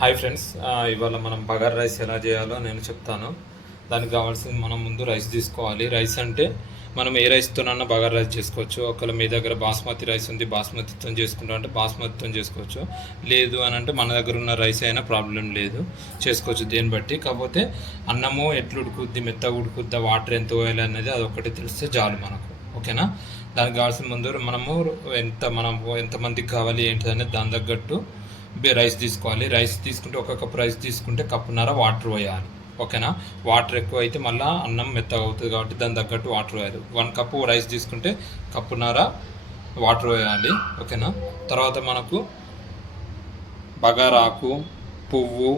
Hi friends. ఇవాళ మనం bagar rice ఎలా చేయాలో నేను చెప్తాను. దానికి కావాల్సింది మనం ముందు రైస్ తీసుకోవాలి. రైస్ అంటే మనం ఏ రైస్తోనన్నా బగార్ రైస్ చేసుకోవచ్చు. ఒకవేళ మీ దగ్గర బాస్మతి రైస్ ఉంది బాస్మతితో చేసుకుంటాం అంటే బాస్మతితో చేసుకోవచ్చు. లేదు అని అంటే మన దగ్గర ఉన్న రైస్ అయినా ప్రాబ్లం లేదు. చేసుకోవచ్చు దేన్ని బట్టి? కాకపోతే అన్నము ఎట్లు ఉడుకుద్ది మెత్తగా ఉడుకుద్దా వాటర్ ఎంత పోయాలి అనేది అది ఒకటి తెలిస్తే చాలు మనకు. ఓకేనా? దానికి కావాల్సిన ముందు మనము ఎంత మనం ఎంతమందికి కావాలి ఏంటిది అనేది దాని తగ్గట్టు రైస్ తీసుకోవాలి. రైస్ తీసుకుంటే ఒక కప్ రైస్ తీసుకుంటే కప్పున్నర వాటర్ పోయాలి. ఓకేనా వాటర్ ఎక్కువ అయితే మళ్ళీ అన్నం మెత్తగా అవుతుంది కాబట్టి దాని తగ్గట్టు వాటర్ పోయాలి. వన్ కప్పు రైస్ తీసుకుంటే కప్పున్నర వాటర్ పోయాలి. ఓకేనా తర్వాత మనకు బగారాకు పువ్వు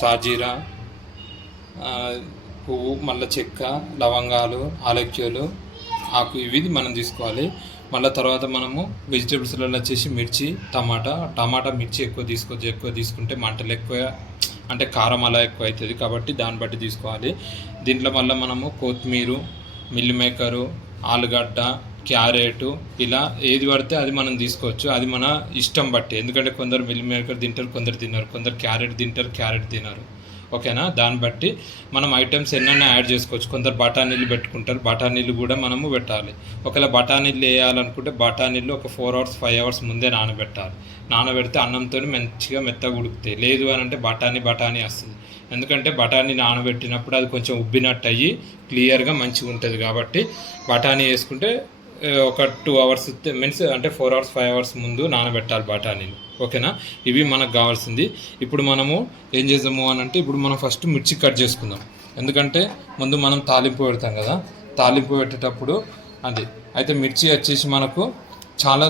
సాజీరా పువ్వు మళ్ళీ చెక్క లవంగాలు ఆలక్యలు ఆకు ఇవి మనం తీసుకోవాలి. మళ్ళీ తర్వాత మనము వెజిటేబుల్స్లలో వచ్చేసి మిర్చి టమాటా టమాటా మిర్చి ఎక్కువ తీసుకోవచ్చు ఎక్కువ తీసుకుంటే మంటలు ఎక్కువ అంటే కారం అలా ఎక్కువ అవుతుంది కాబట్టి దాన్ని బట్టి తీసుకోవాలి. దీంట్లో మళ్ళీ మనము కొత్తిమీర మిల్ మేకరు ఆలుగడ్డ క్యారెట్ ఇలా ఏది పడితే అది మనం తీసుకోవచ్చు. అది మన ఇష్టం బట్టి. ఎందుకంటే కొందరు మిల్ మేకర్ తింటారు కొందరు తినరు. కొందరు క్యారెట్ తింటారు క్యారెట్ తినరు. ఓకేనా? దాన్ని బట్టి మనం ఐటమ్స్ ఎన్నైనా యాడ్ చేసుకోవచ్చు. కొందరు బఠానీలు పెట్టుకుంటారు. బఠానీలు కూడా మనము పెట్టాలి. ఒకవేళ బఠానీలు వేయాలనుకుంటే బఠానీలు ఒక ఫోర్ అవర్స్ ఫైవ్ అవర్స్ ముందే నానబెట్టాలి. నానబెడితే అన్నంతో మంచిగా మెత్తగా ఉడుకుతాయి. లేదు అని అంటే బఠానీ బఠానీ వస్తుంది. ఎందుకంటే బఠానీ నానబెట్టినప్పుడు అది కొంచెం ఉబ్బినట్టు అయ్యి క్లియర్గా మంచిగా ఉంటుంది కాబట్టి బఠానీ వేసుకుంటే ఒక టూ అవర్స్ మీన్స్ అంటే ఫోర్ అవర్స్ ఫైవ్ అవర్స్ ముందు నానబెట్టాలి బఠానీలు. ఓకేనా? ఇవి మనకు కావాల్సింది. ఇప్పుడు మనము ఏం చేద్దాము అని అంటే ఇప్పుడు మనం ఫస్ట్ మిర్చి కట్ చేసుకుందాం. ఎందుకంటే ముందు మనం తాలింపు పెడతాం కదా. తాలింపు పెట్టేటప్పుడు అది. అయితే మిర్చి వచ్చేసి మనకు చాలా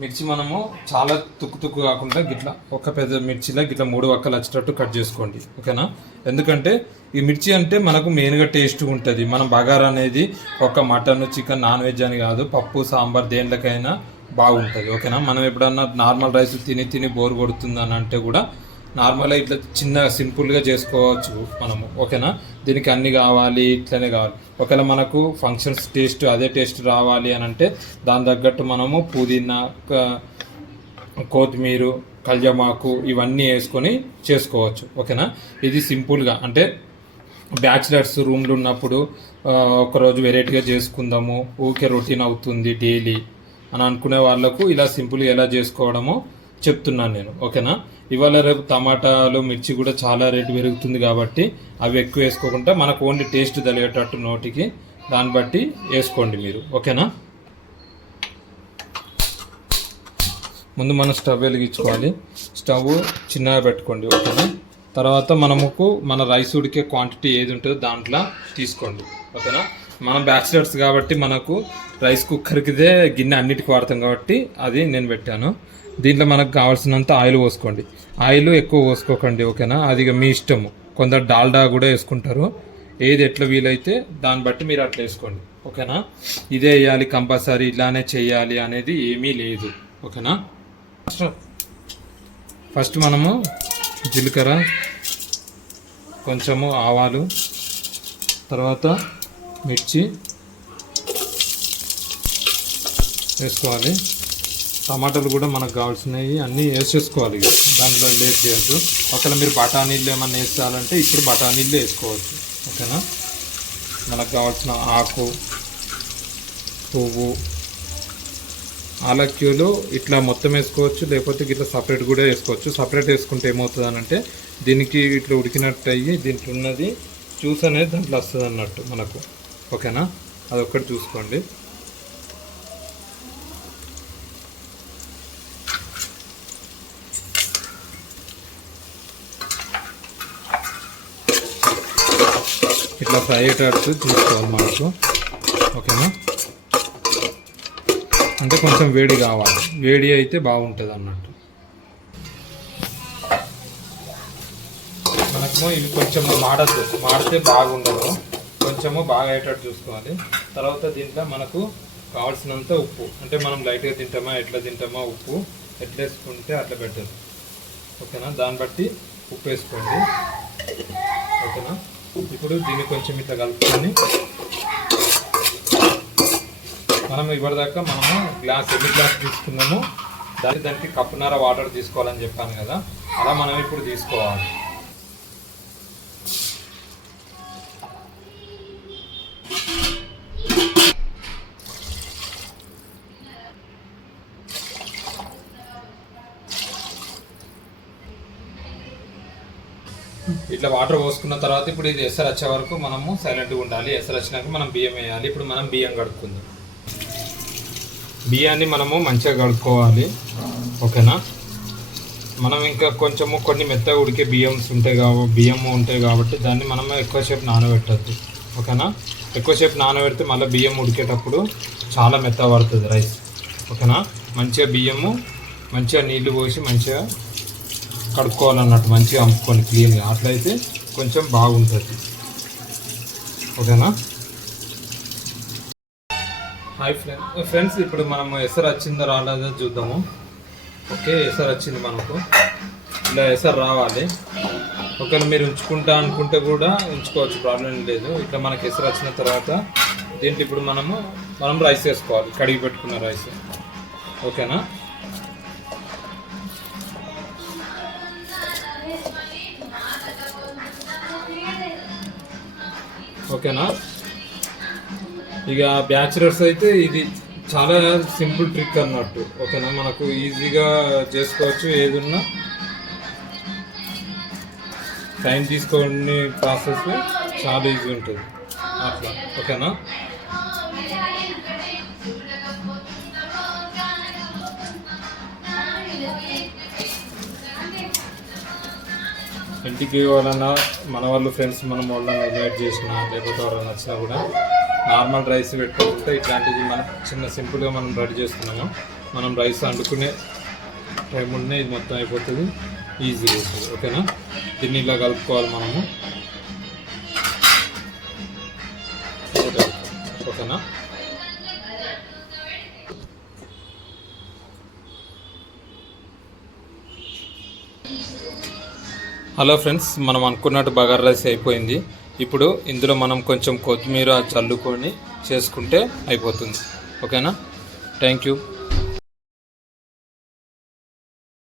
మిర్చి మనము చాలా తుక్కు తుక్కు కాకుండా గిట్లా ఒక పెద్ద మిర్చిలో గిట్లా మూడు వక్కలు వచ్చేటట్టు కట్ చేసుకోండి. ఓకేనా? ఎందుకంటే ఈ మిర్చి అంటే మనకు మెయిన్గా టేస్ట్ ఉంటుంది. మనం బగారా అనేది ఒక మటన్ చికెన్ నాన్ వెజ్ అని కాదు. పప్పు సాంబార్ దేంట్లకైనా బాగుంటుంది ఓకేనా? మనం ఎప్పుడన్నా నార్మల్ రైస్ తిని తిని బోర్ కొడుతుంది అని అంటే కూడా నార్మల్గా ఇట్లా చిన్న సింపుల్గా చేసుకోవచ్చు మనము ఓకేనా? దీనికి అన్ని కావాలి ఇట్లనే కావాలి. ఒకవేళ మనకు ఫంక్షన్స్ టేస్ట్ అదే టేస్ట్ రావాలి అని అంటే దాని తగ్గట్టు మనము పుదీనా కొత్తిమీర కల్జమాకు ఇవన్నీ వేసుకొని చేసుకోవచ్చు ఓకేనా? ఇది సింపుల్గా అంటే బ్యాచిలర్స్ రూమ్లు ఉన్నప్పుడు ఒకరోజు వెరైటీగా చేసుకుందాము ఊకే రొటీన్ అవుతుంది డైలీ. అని అనుకునే వాళ్ళకు ఇలా సింపుల్ ఎలా చేసుకోవడమో చెప్తున్నాను నేను ఓకేనా? ఇవాళ రేపు టమాటాలు మిర్చి కూడా చాలా రేటు పెరుగుతుంది కాబట్టి అవి ఎక్కువ వేసుకోకుండా మనకు ఓన్లీ టేస్ట్ తెలియటట్టు నోటికి దాన్ని బట్టి వేసుకోండి మీరు ఓకేనా? ముందు మనం స్టవ్ వెలిగించుకోవాలి. స్టవ్ చిన్నగా పెట్టుకోండి ఓకేనా? తర్వాత మనముకు మన రైస్ ఉడికే క్వాంటిటీ ఏది ఉంటుందో దాంట్లో తీసుకోండి ఓకేనా? మనం బ్యాచిలర్స్ కాబట్టి మనకు రైస్ కుక్కర్కిదే గిన్నె అన్నిటికి వాడతాం కాబట్టి అది నేను పెట్టాను. దీంట్లో మనకు కావాల్సినంత ఆయిల్ పోసుకోండి. ఆయిల్ ఎక్కువ పోసుకోకండి ఓకేనా? అది ఇక మీ ఇష్టము. కొందరు డాల్డా కూడా వేసుకుంటారు. ఏది ఎట్లా వీలైతే దాన్ని బట్టి మీరు అట్లా వేసుకోండి ఓకేనా? ఇదే వేయాలి కంపల్సరీ ఇలానే చేయాలి అనేది ఏమీ లేదు ఓకేనా? ఫస్ట్ ఫస్ట్ మనము జీలకర్ర కొంచెము ఆవాలు తర్వాత మిర్చి వేసుకోవాలి. టమాటాలు కూడా మనకు కావాల్సినవి అన్నీ వేసేసుకోవాలి దాంట్లో లేట్ చేయొద్దు ఒకవేళ మీరు బఠానీళ్ళు ఏమన్నా వేసుకోవాలంటే ఇప్పుడు బఠానీళ్ళు వేసుకోవచ్చు. ఓకేనా? మనకు కావాల్సిన ఆకు పువ్వు ఆలక్యూలు ఇట్లా మొత్తం వేసుకోవచ్చు. లేకపోతే ఇట్లా సపరేట్ కూడా వేసుకోవచ్చు. సపరేట్ వేసుకుంటే ఏమవుతుంది అంటే దీనికి ఇట్లా ఉడికినట్టు అయ్యి దీంట్లో ఉన్నది జ్యూస్ అనేది దాంట్లో వస్తుంది అన్నట్టు మనకు. ఓకేనా? అదొక్కటి చూసుకోండి. ఇట్లా ఫ్రై అయ్యేటట్టు చూసుకోవాలి మనకు ఓకేనా? అంటే కొంచెం వేడి కావాలి. వేడి అయితే బాగుంటుంది అన్నట్టు. మనకు ఇవి కొంచెం మాడద్దు. మాడితే బాగుండదు. కొంచెము బాగా అయ్యేటట్టు చూసుకోవాలి. తర్వాత దీంట్లో మనకు కావాల్సినంత ఉప్పు అంటే మనం లైట్గా తింటామా ఎట్లా తింటామా ఉప్పు ఎట్లా వేసుకుంటే అట్లా పెట్టదు. ఓకేనా? దాన్ని బట్టి ఉప్పు వేసుకోండి. ఓకేనా? ఇప్పుడు దీన్ని కొంచెం ఇట్లా కలుపుకొని మనం ఇప్పటిదాకా మనము గ్లాస్ ఎన్ని గ్లాస్ తీసుకున్నామో దాని దానికి కప్పున్నర వాటర్ తీసుకోవాలని చెప్పాను కదా. అలా మనం ఇప్పుడు తీసుకోవాలి. ఇట్లా వాటర్ పోసుకున్న తర్వాత ఇప్పుడు ఇది ఎసరు వచ్చే వరకు మనము సైలెంట్గా ఉండాలి. ఎసరు వచ్చినాక మనం బియ్యం వేయాలి. ఇప్పుడు మనం బియ్యం కడుక్కుందాం. బియ్యాన్ని మనము మంచిగా కడుక్కోవాలి. ఓకేనా? మనం ఇంకా కొంచెము కొన్ని మెత్తగా ఉడికే బియ్యం ఉంటాయి కాబట్టి బియ్యం ఉంటాయి కాబట్టి దాన్ని మనం ఎక్కువసేపు నానబెట్టద్దు. ఓకేనా? ఎక్కువసేపు నానబెడితే మళ్ళీ బియ్యం ఉడికేటప్పుడు చాలా మెత్త పడుతుంది రైస్. ఓకేనా? మంచిగా బియ్యము మంచిగా నీళ్ళు పోసి మంచిగా కడుక్కోవాలన్నట్టు మంచిగా అమ్ముకొని క్లీన్గా అట్లయితే కొంచెం బాగుంటుంది. ఓకేనా? హాయ్ ఫ్రెండ్ ఫ్రెండ్స్ ఇప్పుడు మనం ఎసరు వచ్చిందో రాలేదో చూద్దాము. ఓకే ఎసరు వచ్చింది మనకు. ఇలా ఎసరు రావాలి. ఒకవేళ మీరు ఉంచుకుంటా అనుకుంటే కూడా ఉంచుకోవచ్చు ప్రాబ్లం లేదు. ఇట్లా మనకి ఎసరు వచ్చిన తర్వాత దీంట్లో ఇప్పుడు మనము మనం రైస్ వేసుకోవాలి. కడిగి పెట్టుకున్న రైస్ ఓకేనా? ఓకేనా? ఇక బ్యాచులర్స్ అయితే ఇది చాలా సింపుల్ ట్రిక్ అన్నట్టు. ఓకేనా? మనకు ఈజీగా చేసుకోవచ్చు ఏదున్నా. టైం తీసుకొని ప్రాసెస్ చాలా ఈజీ ఉంటుంది. అట్లా. ఓకేనా? ఇంటికి ఎవరన్నా మన వాళ్ళు ఫ్రెండ్స్ మనం వాళ్ళని ఇన్వైట్ చేసిన లేకపోతే ఎవరైనా వచ్చినా కూడా నార్మల్ రైస్ పెట్టుకుంటే ఇట్లాంటివి మనం చిన్న సింపుల్గా మనం రెడీ చేస్తున్నాము మనం రైస్ వండుకునే టైం ఉండే ఇది మొత్తం అయిపోతుంది. ఈజీ అవుతుంది ఓకేనా దీన్ని ఇలా కలుపుకోవాలి మనము. ఓకేనా హలో ఫ్రెండ్స్ మనం అనుకున్నట్టు బగారా రైస్ అయిపోయింది. ఇప్పుడు ఇందులో మనం కొంచెం కొత్తిమీర చల్లుకొని చేసుకుంటే అయిపోతుంది. ఓకేనా? Thank you